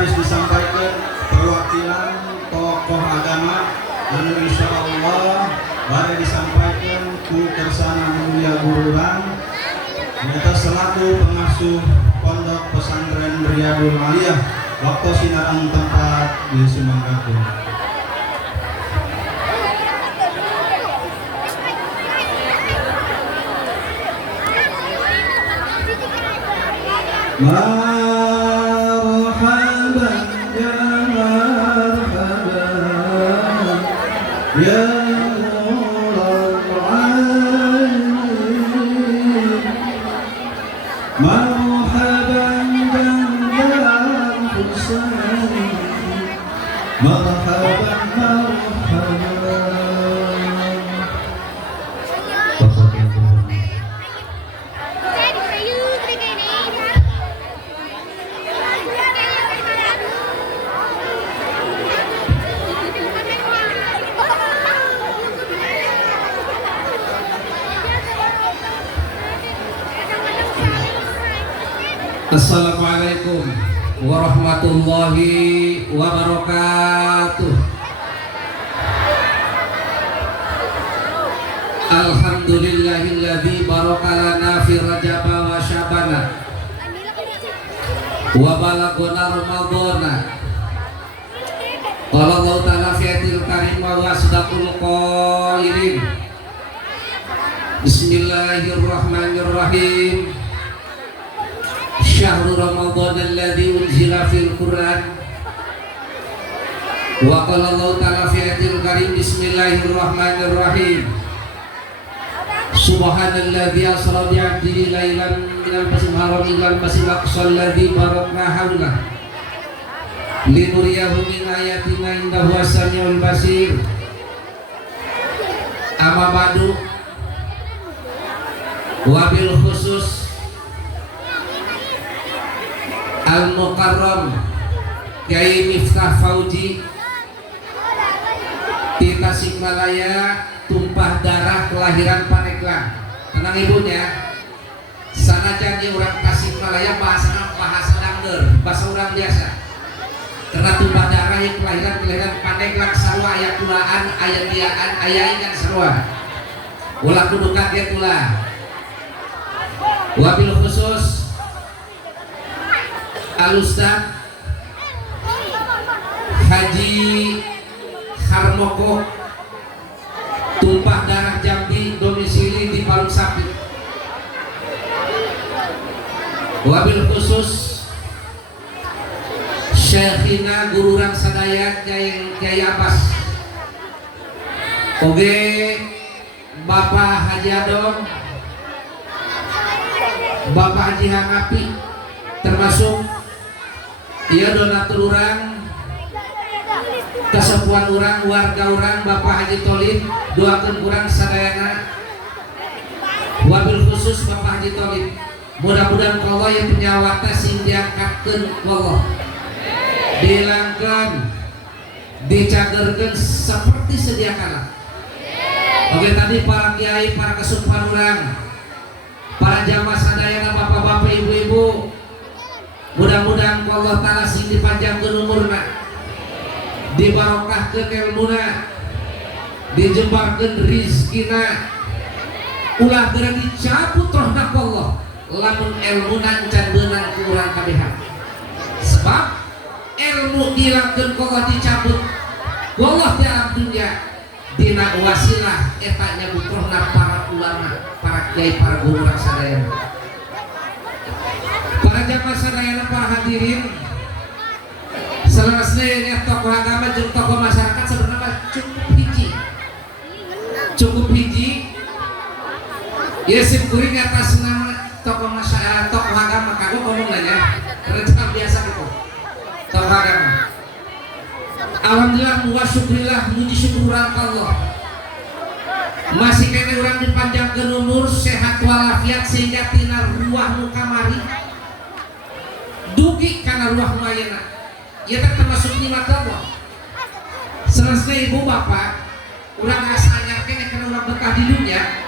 baris disampaikan perwakilan tokoh agama dan insya Allah baris disampaikan ku kersana mulia gururan nyata selaku pengasuh pondok pesantren Riyadul Aliyah waktu sinaran tempat di Sumanggatung. Marhaban ya marhaban ya nurul ain marhaban ya Husain marhaban marhaban. Assalamualaikum warahmatullahi wabarakatuh. Alhamdulillahilladzi baraka lana fi Rajaba wa Syabana wa balagona Ramadana. Qala Allah ta'ala fi ayatil karim wa asdaqul qailin. Bismillahirrahmanirrahim. Syahrul Ramadan alladzi unzila fil Qur'an. Wa qala Allah ta'ala fi ayatil karim bismillahirrahmanirrahim. Subhanalladzi asra bi 'abdihi lailan minal masjidil haram ilal masjidil aqsa alladzi barakna hawla linuriyahu min ayatina innahu as-sami'ul basir. Amma ba'du, wabil khusus Al-Mukarram Kiai Miftah Fauji di Tasikmalaya, tumpah darah kelahiran Paneglang. Tenang ibunya, sanajan di orang Tasikmalaya bahasa dangder, bahasa orang biasa. Karena tumpah darah yang kelahiran Paneglang sarua aya kulaan, aya diaan, aya ingan sarua. Ulah kudu kaget ulah. Wabil khusus Al-Ustaz Haji Harmoko, tumpah darah Jambi, domisili di Palung Sapi. Wabil khusus Syekhina Gururang Sadayat Kiai Abbas, oge Bapak Haji Adong, Bapak Haji Hangapi, termasuk ia donatur orang, kesepuan orang, warga orang, Bapak Haji Tolib, doakan orang sadayana. Wabil khusus Bapak Haji Tolib, mudah-mudahan Allah yang penyawatnya sing diangkatkan Allah, dihilangkan, dicagerkan seperti sedia kala. Oke, tadi para kiai, para kesepuan orang, para jamaah sadayana, bapak-bapak, ibu-ibu, mudah-mudahan Allah Ta'ala sing dipanjangkan umurna, dibarokahkan ilmuna, dijembarkan rizkina, ulah gerak dicabut rahmat Allah lamun ilmuna can beunang ku urang kabehan. Sebab ilmu dilangkeun ku Allah dicabut ku Allah di alam dunia dina wasilah eta nyabutrohna para ulama, para kiai, para guru sadayana. Para jamaah sadayana, para hadirin, selanjutnya tokoh agama jeung tokoh masyarakat sebenarnya cukup hiji. Ya sim kuring atas nama tokoh masyarakat, tokoh agama kagok ngomong nanya, karena biasa gitu. Tokoh agama. Alhamdulillah wa syukrillah, muji syukur Allah. Masih kene urang dipanjangkeun umur, sehat walafiat sehingga tina ruah nu kamari dugi kana ruah nu ayeuna. Ieu teh termasuk nikmat Allah. Selesai ibu bapak, urang asa anyar kene kana urang betah di dunia.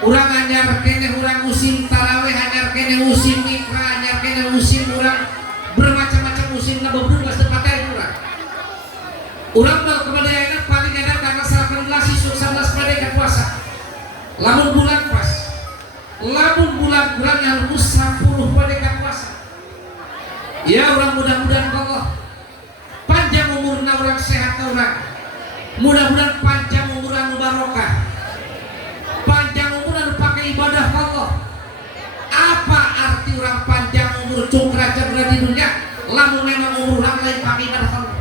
Urang anyar kene urang musim tarawih, anyar kene musim nikah, anyar kene musim urang bermacam-macam musim lamun bulan pas, lamun bulan-bulan yang 10 mereka puasa. Ya orang mudah-mudahan Allah panjang umurna orang sehat orang. Mudah-mudahan panjang umur anu barokah. Panjang umur anu pakai ibadah Allah. Apa arti orang panjang umur cungkra-cungkra di dunia? Lamun memang umur orang lain pakai ibadah Allah.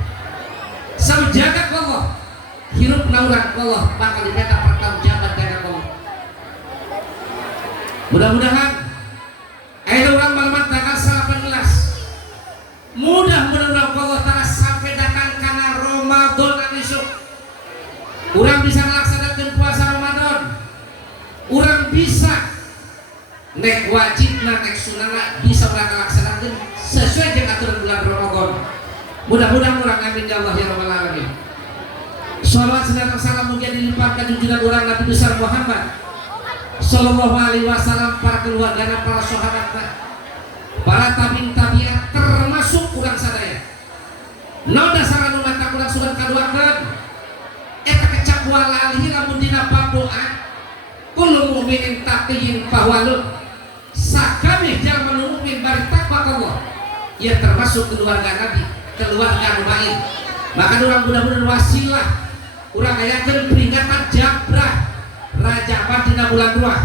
Sajagat Allah. Hirup nauran Allah bakal diminta pertanggungjawaban dari Allah. Mudah-mudahan ayo orang malaman tanggal 18. Mudah-mudahan Allah Ta'ala sampai datang karena Ramadan esok. Orang bisa melaksanakan puasa Ramadan. Orang bisa nek wajib nek sunah bisa melaksanakan sesuai dengan aturan bulan Ramadan. Mudah-mudahan orang amin ya Allah ya rabbal alamin. Shalawat serta salam mugia dilimpahkan junjungan orang Nabi besar Muhammad sallallahu alaihi wasallam, para keluarga, para sahabatnya, para tabi'in tabi'at, termasuk urang sadaya. Naon dasarna mata urang sugan kaduakeun eta kecap walalihi lamun dina bab doa kullu mu'minin taqiyyin fahwalun. Sakabeh jalma nu mukmin bari takwa Allah ya termasuk keluarga Nabi, keluarga Numain. Maka urang mudah-mudahan wasilah urang ayakeun peringatan jabrah Rajaban dina bulan ruah.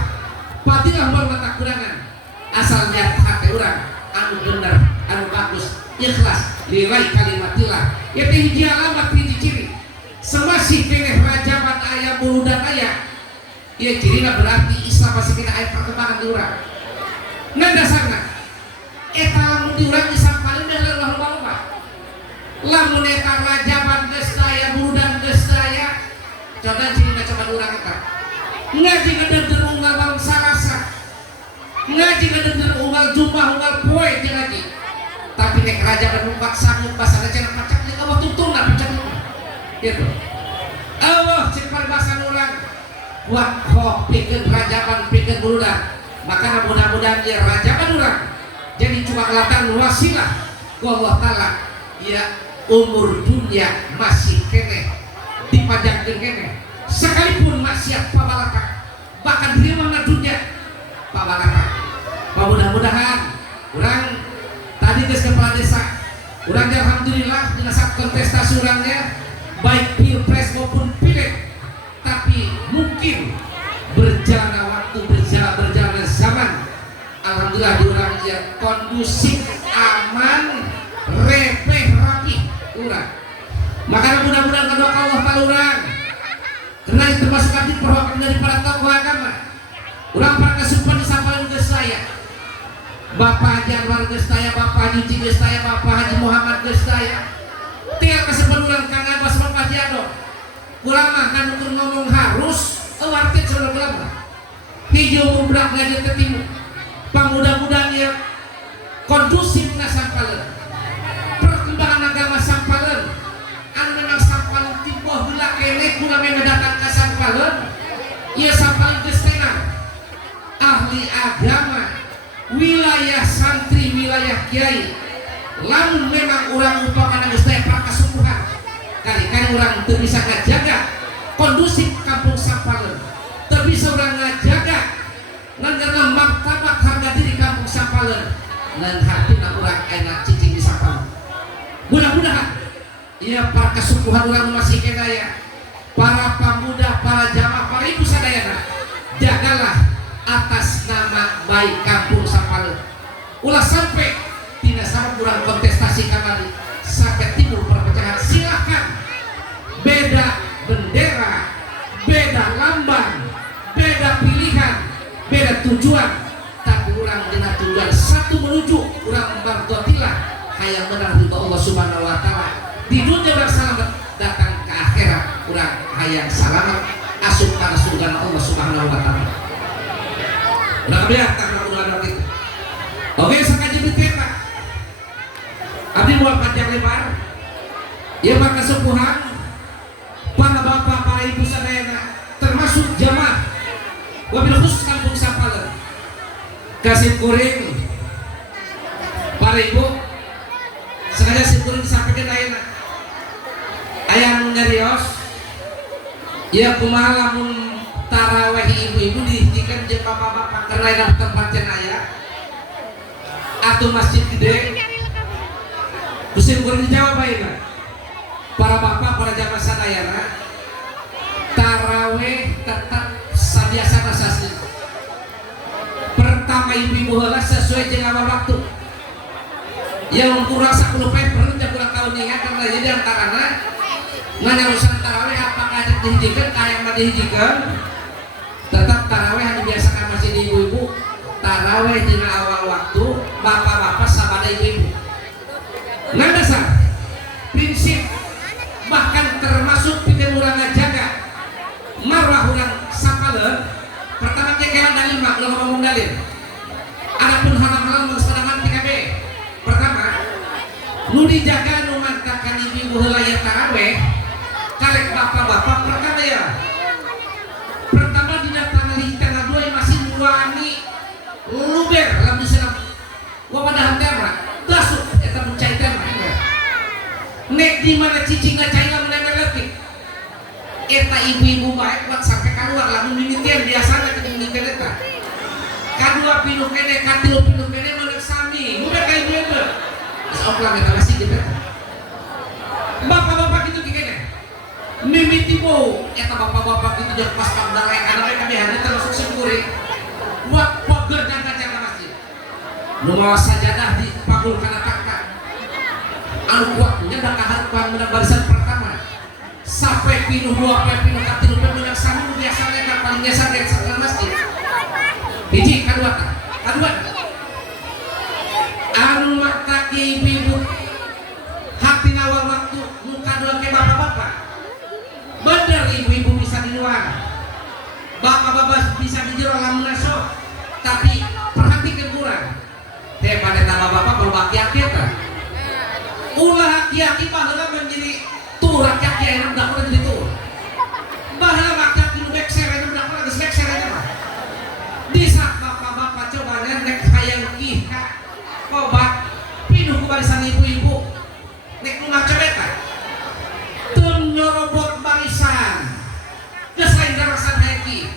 Patilah mor mata kurangan asal niat hati urang anu bener, anu bagus, ikhlas lillahi kalimatillah. Ya teh hiji alamat hiji ciri. Semasih keneh Rajaban aya buludan aya. Ieu cirina berarti Islam masih kena aya perkembangan di urang. Nah dasarna eta lamun di urang disampaleun da loba-loba. Lamun eta Rajaban geus aya buludan geus aya, coba cirina coba urang eta. Ngaji ngedenger unggal malam Salasa, ngaji ngedenger unggal Jumat, unggal poe lagi. Tapi nek Rajaban numpak sanggup basana cenah pacak jeung Allah tutungna pacak gitu. Allah cek paribasan urang buat kok pikeun Rajaban pikeun buludan. Maka mudah-mudahan ya Rajaban urang jadi cuma kelatan wasilah ku Allah Ta'ala ya umur dunia masih keneh dipajangkeun keneh. Sekalipun maksiat pabalaka bahkan di mana dunia pabalaka. Mudah-mudahan orang tadi ke kepala desa orang alhamdulillah dengan saat kontestasi orangnya baik pilpres maupun pileg, tapi mungkin berjalan waktu berjalan zaman alhamdulillah di orang yang kondusif, aman, repeh, rapi orang. Maka mudah-mudahan kalau Allah Ta'ala orang karena itu termasuk arti perwakilan dari para tokoh agama. Urang para kesupan disampaikan ke saya. Bapak Haji Anwar geus saya, Bapak Haji geus saya, Bapak Haji Muhammad geus saya. Tinggal kesupan urang Kang Abbas Bapak Haji. Ulama kan ukur ngomong harus, arti cenah ulama. Hijau mubrak ngaji tetimu. Pamudah-mudahan ya kondusif na sampaleun. Perkembangan agama sampaleun. Anu memang sampaleun tiboh heula keneh kula meh datang ka sampaleun. Ieu sampaleun geus tenang. Ahli agama, wilayah santri, wilayah kiai. Lamun memang urang upamana geus teh prakasupuhan. Kali-kali urang teu bisa ngajaga kondusif kampung sampaleun. Teu bisa urang ngajaga nangana martabat harga diri kampung sampaleun. Nan hatina urang enak cicing di sampaleun. Mudah-mudahan ya para kesukuhan orang masih kedaya, para pemuda, para jamaah, para ibu sadayana, jagalah atas nama baik kampung Sampaleun. Ulah sampai tidak sama kurang kontestasi kembali sampai timbul perpecahan. Silakan beda bendera, beda lambang, beda pilihan, beda tujuan, tapi orang dengan tujuan satu menuju orang bardatilah hayang benar ridho Allah Subhanahu wa Ta'ala. Di dunia orang selamat, datang ke akhirat orang hayang selamat asup pada surga Allah Subhanahu wa Ta'ala. Udah kebiak tak udah itu. Oke, sakaji berkata abdi buat panjang lebar ya maka sepuhan para bapak, para ibu sadayana termasuk jamaah wabil khusus kampung Sampaleun kasih kuring para ibu sengaja si kuring sampaikan ayana ayam ngarios ya kumaha lamun taraweh ibu-ibu dihentikan jeung bapak-bapak karena tempat cenaya atau masjid gede. Musim kurang dijawab ayeuna. Para bapak, para jamaah sadayana, taraweh tetap sabiasa sasni. Pertama ibu-ibu heula sesuai jeung awal waktu. Yang kurang 10 paper jam ulang tahun ingat karena jadi antarana nganyausan taraweh apakah dihijikeun ka yang dihijikeun tetap taraweh anu biasa ka masjid ibu-ibu taraweh dina awal waktu bapak-bapak sabada ibu-ibu ngadasar prinsip bahkan termasuk pikeun urang ngajaga marwah urang sapaleun pertama teh kaya dalil mah lo ngomong dalil adapun haram-haram sedangkan 3B pertama nu dijaga nu mantakan ibu-ibu heula ya taraweh karek bapak-bapak perkara ya pertama didatang di tengah dua yang masih wani luber lamun disenam wapadahan tema dasuk eta mencai tema nek di mana cicing ngacai lamun emel leutik eta ibu-ibu baik buat sampai keluar lamun mimitian biasana ke mimitian eta kadua pinuh kene katilu pinuh kene menek sami luber ka ibu-ibu geus oplang eta masih gitu bapak-bapak gitu kene mimiti mau eta bapak-bapak itu jeung pas pagdalai kana mereka behana termasuk syukuri buat pager dan jaga masjid nu mawa sajadah di pagul kana kakak anu kuatnya da kaharpan menang barisan pertama sampai pinuh dua pinuh katilu menang sami biasanya ka paling biasa rek sakana masjid hiji kadua anu mata ibu hati awal waktu muka dua ke bapak-bapak bener ibu-ibu bisa di luar bapak-bapak bisa di jero lamun naso tapi perhatikan kurang daripada bapak-bapak kalau aki-aki eta ulah aki-aki baheula menjadi tuh aki-aki aya budak urang jadi tuh baheula aki-aki nu bekser aya budak urang geus bekser aja mah di saat bapak-bapak coba nek hayang kih kobat pinuh ku barisan ibu-ibu nek nu ngaca beta nyorobot barisan geus darasan haiki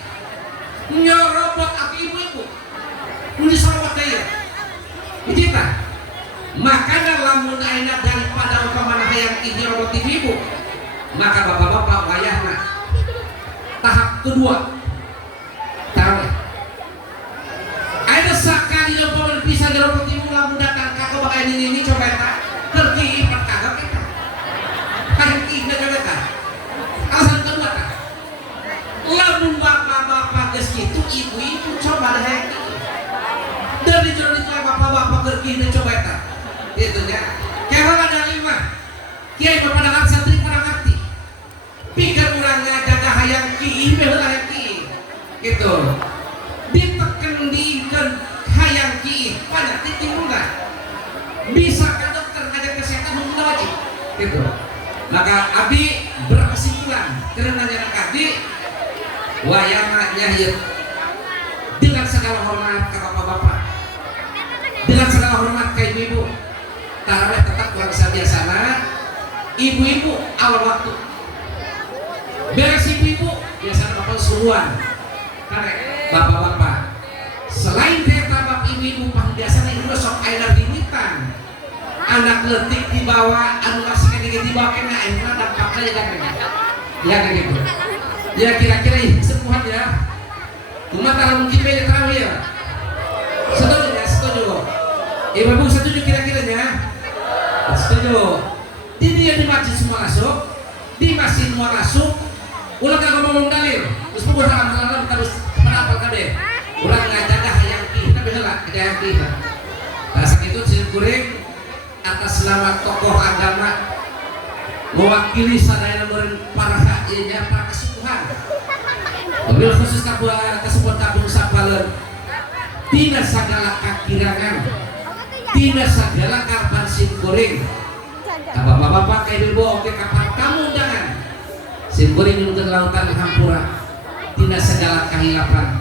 nyorobot aku ibu-ibu nu disorobot deui hiji tah makana lamun ayeuna daripada umpamana hayang nyorobot ibu-ibu maka bapak-bapak wayahna tahap kedua tarawih ayeuna sakali umpamana bisa nyorobot ibu lamun datang ka koba ini coba eta pergi perkagak eta kayak ingat kan alasan kedua kan lamun bapak-bapak geus kitu ibu-ibu coba deh dari jero bapak-bapak pergi teh coba eta gitu nya kayak ada lima kiai bapak santri pada ngerti pikir urang ngajaga hayang ki ieu hayang ki gitu diteken diikeun hayang ki banyak timbulna bisa ka dokter ngajak kesehatan hukum wajib gitu. Maka abdi berkesimpulan karena nanya abdi wayangna nyahir dengan segala hormat ke bapak-bapak dengan segala hormat ke ibu-ibu tarawih tetap kurang biasana ibu-ibu awal waktu beres ibu-ibu biasanya bapak suruhan karena bapak-bapak selain dari bapak ibu-ibu biasanya itu sok air limitan anak letik dibawa anu kasih dibawa kena akhirnya dampaknya ya kan gitu ya kira-kira sepuhan ya umat kalau mungkin beda terawih ya setuju ibu setuju kira-kiranya setuju di dia di masjid semua masuk di masjid semua masuk ulang kagak ngomong dalil terus pun haram terus menapal kade ulang ngajaga hayang kita bela hayang kita nah sakitu sing kuring atas nama tokoh agama mewakili sadayana meureun para hajinya para kesukuhan wabil khusus kesukuhan kampung Sapaleun tina sagala kakirangan tina sagala kapan sim kuring bapak-bapak kayak ibu oke kapan kamu undangan sim kuring nuntun lautan hampura tina segala kahilapan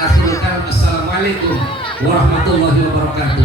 akhirul kalam assalamualaikum warahmatullahi wabarakatuh.